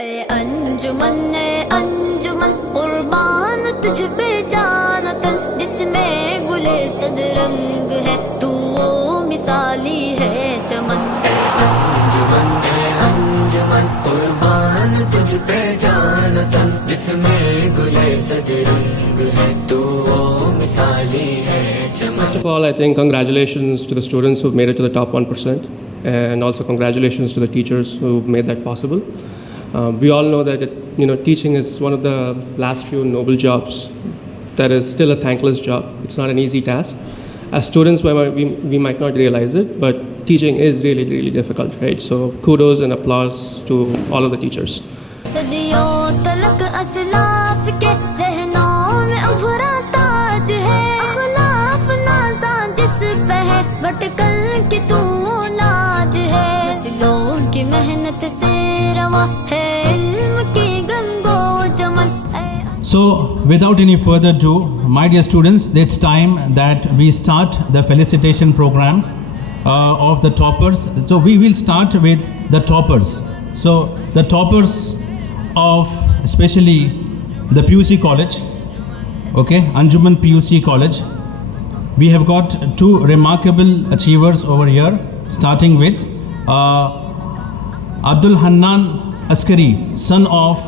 اے انجمن قربان تجھ پہ جانتن جس میں گلے صد رنگ ہے تو وہ مثالی ہے چمن. اے انجمن قربان تجھ پہ جانتن جس میں گلے صد رنگ ہے تو وہ مثالی ہے چمن. First of all, I think congratulations to the students who've made it to the top 1%, and also congratulations to the teachers who made that possible. We all know that teaching is one of the last few noble jobs that is still a thankless job. It's not an easy task. As students, we might not realize it, but teaching is really, really difficult, right? So kudos and applause to all of the teachers. صدیوں تلک اسلاف کے ذہنوں میں ابھرا تاج ہے اخلاف نازاں جس پہ ہے بٹکل کے تو لاج ہے نسلوں کی محنت سے رواں ہے علم کی گنگو Juman. So, without any further ado, my dear students, it's time that we start the felicitation program of the toppers. So, we will start with the toppers. So, the toppers of especially the PUC college, okay, Anjuman PUC college. We have got two remarkable achievers over here, starting with Abdul Hannan Askari, son of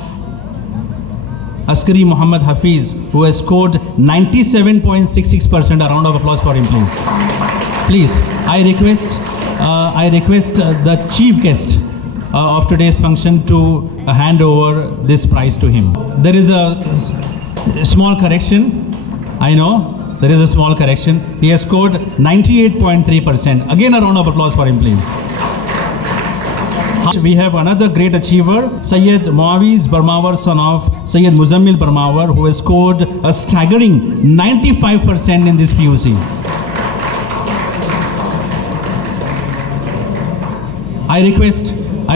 Askari Muhammad Hafiz, who has scored 97.66%. A round of applause for him, please. Please, I request the chief guest of today's function to hand over this prize to him. There is a small correction. I know there is a small correction. He has scored 98.3%. Again, a round of applause for him, please. We have another great achiever, Sayyid Muawiz Barmawar, son of Sayyid Muzammil Barmawar, who has scored a staggering 95% in this PUC. I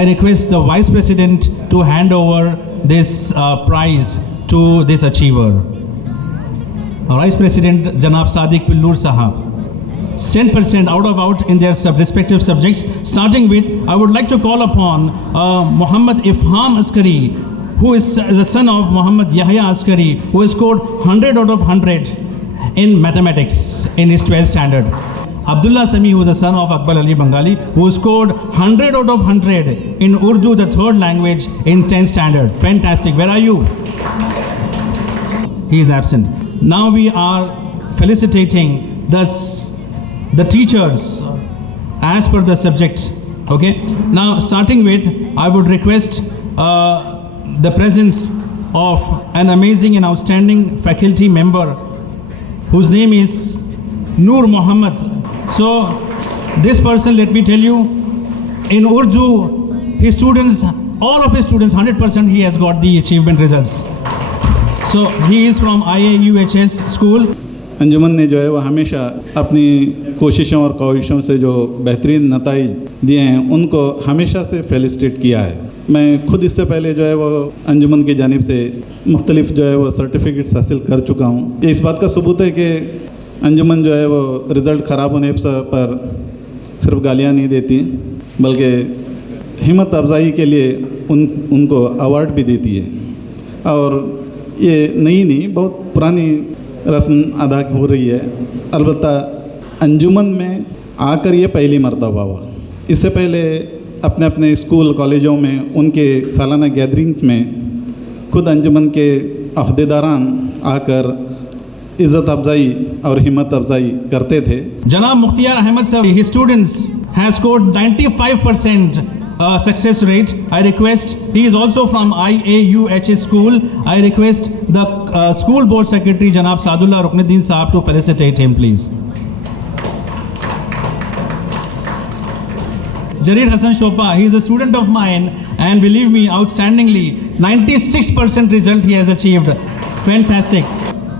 request the Vice President to hand over this prize to this achiever. Vice President Janab Sadiq Pillur Sahab. 10% out in their respective subjects. Starting with, I would like to call upon Muhammad Ifham Askari, who is the son of Muhammad Yahya Askari, who has scored 100 out of 100 in mathematics in his 12th standard. Abdullah Sami, who is the son of Akbar Ali Bengali, who scored 100 out of 100 in Urdu, the third language, in 10th standard. Fantastic. Where are you? He is absent. Now we are felicitating the teachers as per the subject. Okay. Now starting with, I would request the presence of an amazing and outstanding faculty member whose name is Noor Muhammad. So this person, let me tell you, in Urdu, all of his students, 100% he has got the achievement results. So he is from IAUHS school. अंजुमन ने जो है वो हमेशा अपनी कोशिशों और ख्वाहिशों से जो बेहतरीन नताइज दिए हैं उनको हमेशा से फेलिसिटेट किया है. मैं खुद इससे पहले जो है वो अंजुमन की जानिब से मुख्तलिफ जो है वो सर्टिफिकेट्स हासिल कर चुका हूँ. ये इस बात का सबूत है कि अंजुमन जो है वो रिज़ल्ट ख़राब होने पर सिर्फ गालियाँ नहीं देती बल्कि हिम्मत अफजाई के लिए उनको अवार्ड भी देती है. और ये नहीं बहुत पुरानी रस्म अदा हो रही है. अलबत्ता अंजुमन में आकर ये पहली मरतबा हुआ. इससे पहले अपने अपने स्कूल कॉलेजों में उनके सालाना गैदरिंग्स में खुद अंजुमन के अहदेदारान आकर इज़्ज़त अफजाई और हिम्मत अफजाई करते थे. जनाब मुख्तियार अहमद साहब, his students have scored 95% success rate. I request, he is also from IAUHS school. I request the school board secretary Janab Sadullah Ruknuddin Sahab to felicitate him, please. Jareer Hassan Shopa, he is a student of mine and believe me, outstandingly, 96% result he has achieved. Fantastic.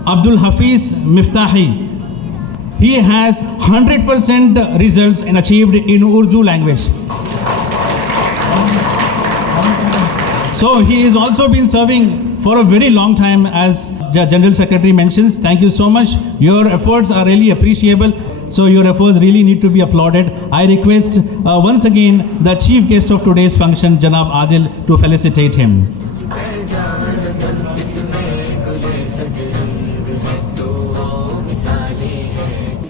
Abdul Hafiz Miftahi, he has 100% results and achieved in Urdu language. So he has also been serving for a very long time as General Secretary mentions. Thank you so much. Your efforts are really appreciable. So your efforts really need to be applauded. I request once again the chief guest of today's function, Janab Adil, to felicitate him.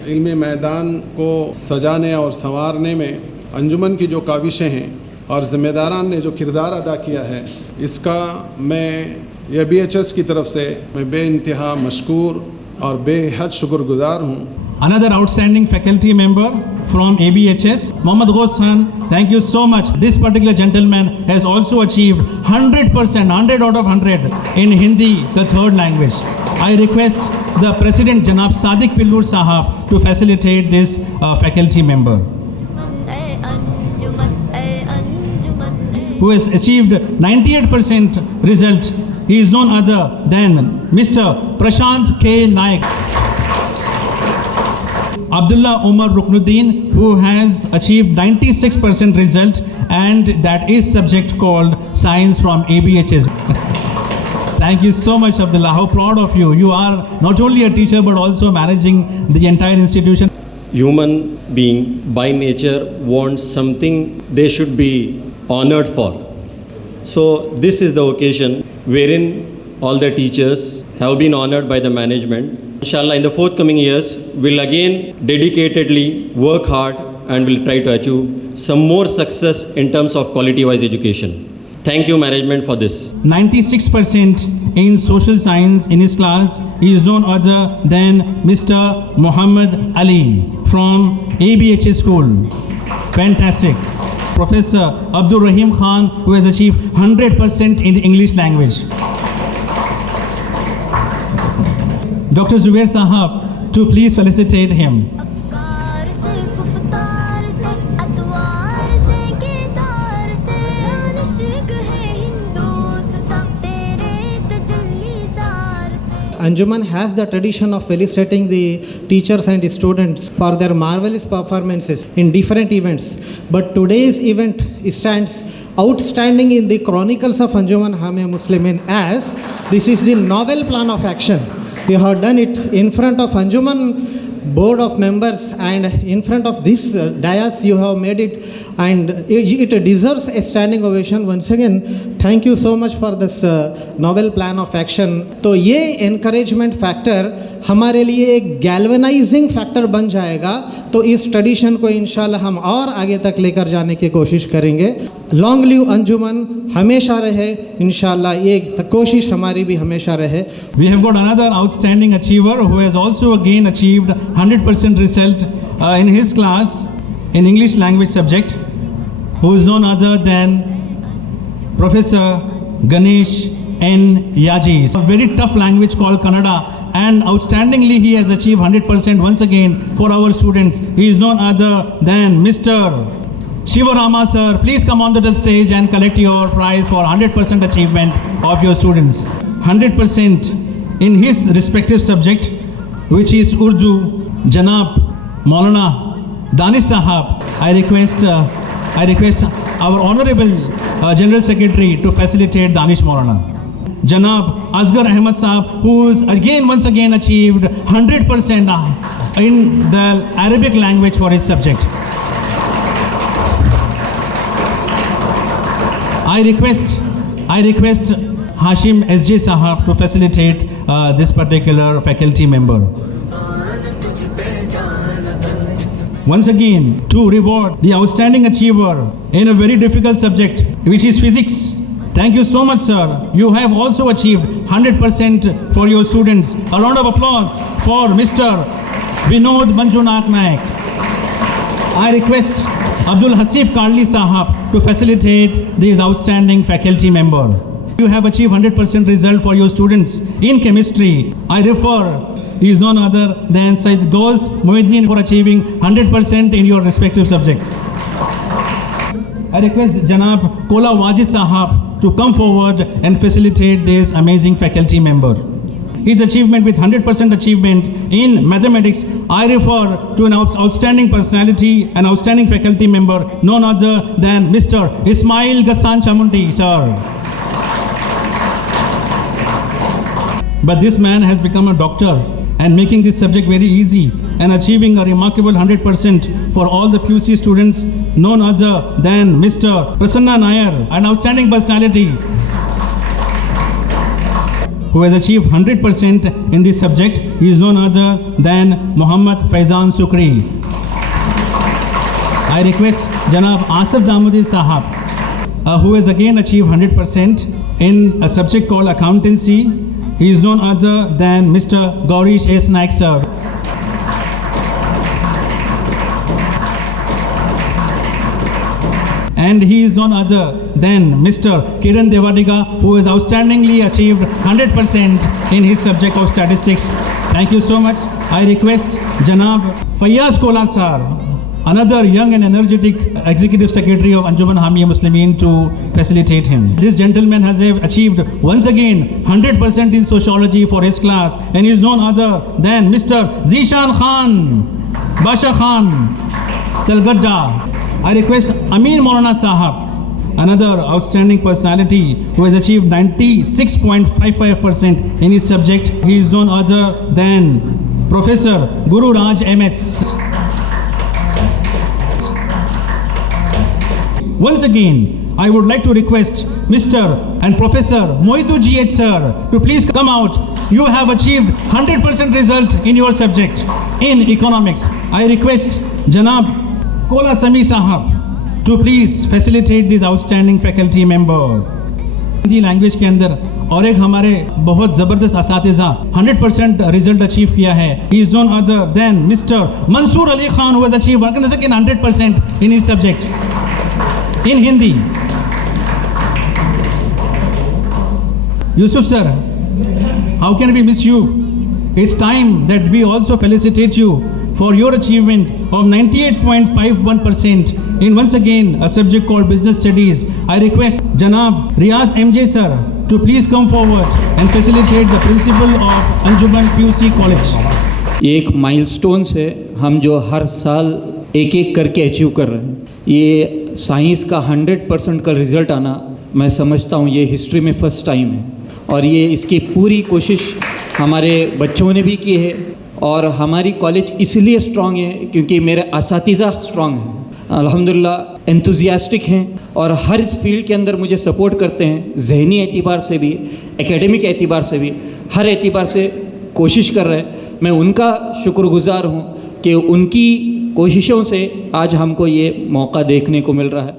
علمی میدان کو سجانے اور سنوارنے میں انجمن کی جو کاوشیں ہیں اور ذمہ داران نے جو کردار ادا کیا ہے، اس کا میں یہ BHS کی طرف سے میں بے انتہا مشکور اور بے حد شکر گزار ہوں. Another outstanding faculty member from ABHS, Mohammad Ghaus Khan. Thank you so much. This particular gentleman has also achieved 100%, 100 out of 100 in Hindi, the third language. I request the President Janab Sadiq Pillur Sahab to facilitate this faculty member, who has achieved 98% result. He is none other than Mr. Prashant K. Naik. Abdullah Umar Ruknuddin, who has achieved 96% result, and that is subject called science from ABHS. Thank you so much, Abdullah. How proud of you. You are not only a teacher but also managing the entire institution. Human being by nature wants something they should be honored for. So this is the occasion wherein all the teachers have been honored by the management. Inshallah, in the forthcoming years, we'll again dedicatedly work hard and we'll try to achieve some more success in terms of quality-wise education. Thank you, management, for this. 96% in social science in his class. He is none other than Mr. Muhammad Ali from ABHS school. Fantastic. Professor Abdul Rahim Khan, who has achieved 100% in the English language. Dr. Zubair Sahab, to please felicitate him. अफकार से गुफ्तार से अतवार से किरदार से आशिक है हिंदुस्तां तेरे तजल्लीज़ार से. Anjuman has the tradition of felicitating the teachers and students for their marvelous performances in different events. But today's event stands outstanding in the chronicles of Anjuman Hamia Muslimin, as this is the novel plan of action. We have done it in front of Anjuman board of members and in front of this dais. You have made it, and it deserves a standing ovation. Once again, thank you so much for this novel plan of action. तो ये encouragement factor हमारे लिए एक galvanizing factor बन जाएगा, तो इस tradition को इंशाल्लाह हम और आगे तक लेकर जाने की कोशिश करेंगे. लॉन्ग लिव अंजुमन, हमेशा रहे इंशाल्लाह, ये कोशिश हमारी भी हमेशा रहे. We have got another outstanding achiever who has also again achieved 100% result in his class in English language subject, who is none other than Professor Ganesh N. Yaji. It's a very tough language called Kannada, and outstandingly he has achieved 100% once again for our students. He is none other than Mr. Shivarama sir. Please come onto the stage and collect your prize for 100% achievement of your students. 100% in his respective subject, which is Urdu, Janab Maulana Danish Sahab. I request our Honorable General Secretary to facilitate Danish Maulana. Janab Asghar Ahmad Sahab, who is once again achieved 100% in the Arabic language for his subject. I request Hashim SJ Sahab to facilitate this particular faculty member. Once again, to reward the outstanding achiever in a very difficult subject, which is physics. Thank you so much, sir. You have also achieved 100% for your students. A round of applause for Mr. Vinod Manjunath Naik. I request Abdul Hasib Karli Sahab to facilitate this outstanding faculty member. You have achieved 100% result for your students in chemistry. I refer, he is none other than Said Ghaus Muhyiddin for achieving 100% in your respective subject. I request Janab Kola Wajid Sahab to come forward and facilitate this amazing faculty member. His achievement with 100% achievement in mathematics, I refer to an outstanding personality, an outstanding faculty member, none other than Mr. Ismail Ghassan Chamunti, sir. but this man has become a doctor and making this subject very easy and achieving a remarkable 100% for all the PUC students, none other than Mr. Prasanna Nair, an outstanding personality who has achieved 100% in this subject. He is none other than Muhammad Faizan Sukri. I request Janab Asif Damudi Sahab, who has again achieved 100% in a subject called accountancy. He is none other than Mr. Gaurish S. Naik sir. And he is none other than Mr. Kiran Devadiga, who has outstandingly achieved 100% in his subject of statistics. Thank you so much. I request Janab Fayyaz Kola sir, another young and energetic Executive Secretary of Anjuman Hamia Muslimin, to facilitate him. This gentleman has achieved once again 100% in sociology for his class, and he is none other than Mr. Zishan Khan, Basha Khan, Talgadda. I request Amin Maulana Sahab, another outstanding personality who has achieved 96.55% in his subject. He is none other than Professor Guru Raj MS. Once again, I would like to request Mr. and Professor Moitu GH sir to please come out. You have achieved 100% result in your subject in economics. I request Janab Kola Sami Sahab to please facilitate this outstanding faculty member. Hindi language के अंदर और एक हमारे बहुत ज़बरदस्त असातिज़ा 100% result achieve किया है. He is none other than Mr. Mansoor Ali Khan, who has achieved 100% in his subject in Hindi. Yusuf sir, how can we miss you? It's time that we also felicitate you for your achievement of 98.51% in once again a subject called business studies. I request Janab Riaz MJ sir to please come forward and facilitate the principal of Anjuman PUC College. ये एक milestones है, हम जो हर साल एक एक करके achieve कर रहे हैं. ये साइंस का 100% का रिज़ल्ट आना, मैं समझता हूँ ये हिस्ट्री में फर्स्ट टाइम है, और ये इसकी पूरी कोशिश हमारे बच्चों ने भी की है. और हमारी कॉलेज इसलिए स्ट्रॉन्ग है क्योंकि मेरे असातिज़ा स्ट्रॉन्ग हैं, अल्हम्दुलिल्लाह एंथुजियास्टिक हैं, और हर इस फील्ड के अंदर मुझे सपोर्ट करते हैं. जहनी एतबार से भी, एकेडमिक एतबार से भी, हर एतबार से कोशिश कर रहे हैं. मैं उनका शुक्रगुजार हूँ कि उनकी कोशिशों से आज हमको ये मौका देखने को मिल रहा है.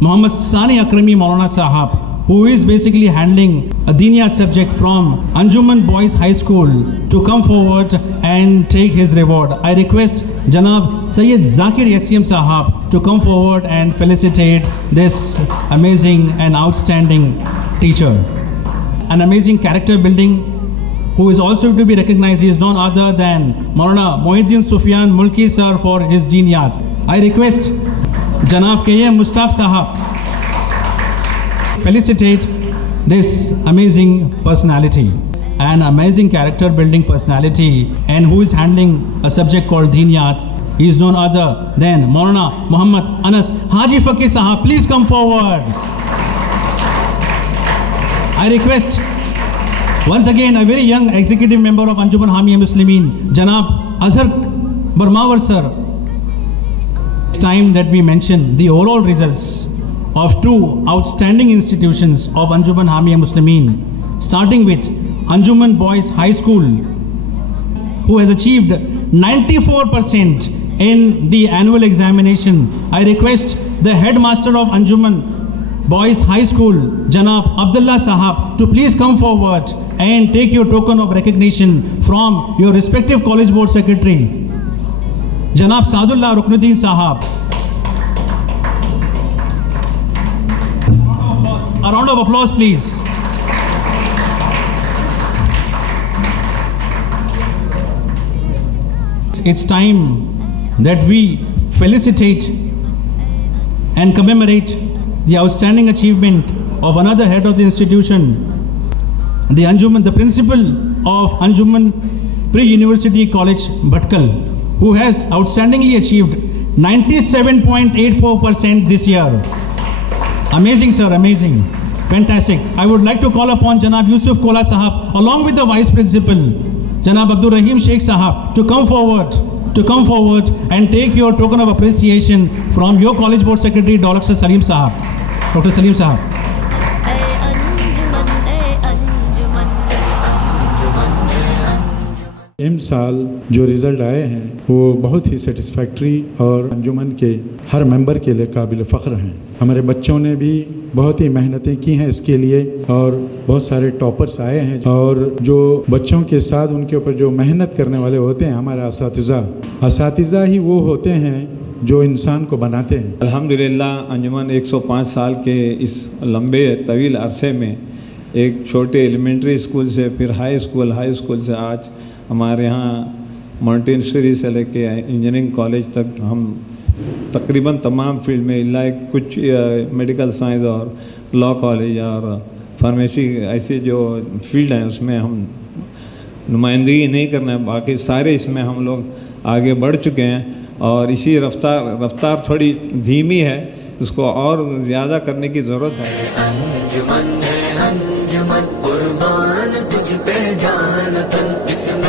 Muhammad Sani Akrami Maulana Sahab, who is basically handling a Diniya subject from Anjuman Boys High School, to come forward and take his reward. I request Janab Sayyid Zakir Yasim Sahab to come forward and felicitate this amazing and outstanding teacher. An amazing character building, who is also to be recognized. He is none other than Maulana Mohiddin Sufyan Mulki sir for his Diniyat. I request Janab K.M. Mustaq Sahab felicitate this amazing personality, an amazing character building personality, and who is handling a subject called Diniyat. He is none other than Maulana Muhammad Anas Haji Faqih Sahab. Please come forward. I request once again a very young executive member of Anjuman Hamia Muslimin, Janab Azhar Barmawar sir. It's time that we mention the overall results of two outstanding institutions of Anjuman Hamia Muslimin, starting with Anjuman Boys High School, who has achieved 94% in the annual examination. I request the headmaster of Anjuman Boys High School, Janab Abdullah Sahab, to please come forward and take your token of recognition from your respective college board secretary, Janab Saadullah Ruknuddin Sahab. A round of applause, please. It's time that we felicitate and commemorate the outstanding achievement of another head of the institution, the Anjuman, the principal of Anjuman Pre-University College, Bhatkal, who has outstandingly achieved 97.84% this year. Amazing, sir, amazing. Fantastic. I would like to call upon Janab Yusuf Kola Sahab along with the Vice Principal, Janab Abdul Rahim Sheikh Sahab, to come forward and take your token of appreciation from your College Board Secretary, Dr. Salim Sahab. Dr. Salim Sahab. ऐ अंजुमन, ऐ अंजुमन, इन साल जो result आए हैं वो बहुत ही satisfactory और अंजुमन के हर member के लिए काबिल फ़ख्र हैं। हमारे बच्चों ने भी बहुत ही मेहनतें की हैं इसके लिए और बहुत सारे टॉपर्स आए हैं और जो बच्चों के साथ उनके ऊपर जो मेहनत करने वाले होते हैं हमारे असातिज़ा ही वो होते हैं जो इंसान को बनाते हैं। अल्हम्दुलिल्लाह अंजुमन 105 साल के इस लंबे तवील अरसे में एक छोटे एलिमेंट्री स्कूल से फिर हाई स्कूल से आज हमारे यहाँ मॉन्टेसरी से लेके इंजीनियरिंग कॉलेज तक हम तकरीबन तमाम फील्ड में इला कुछ मेडिकल साइंस और लॉ कॉलेज और फार्मेसी ऐसे जो फील्ड हैं उसमें हम नुमाइंदगी नहीं करना है, बाकी सारे इसमें हम लोग आगे बढ़ चुके हैं और इसी रफ्तार थोड़ी धीमी है, इसको और ज़्यादा करने की ज़रूरत है। अंजुमन कुर्बान तुझ पे जान तन जिसमें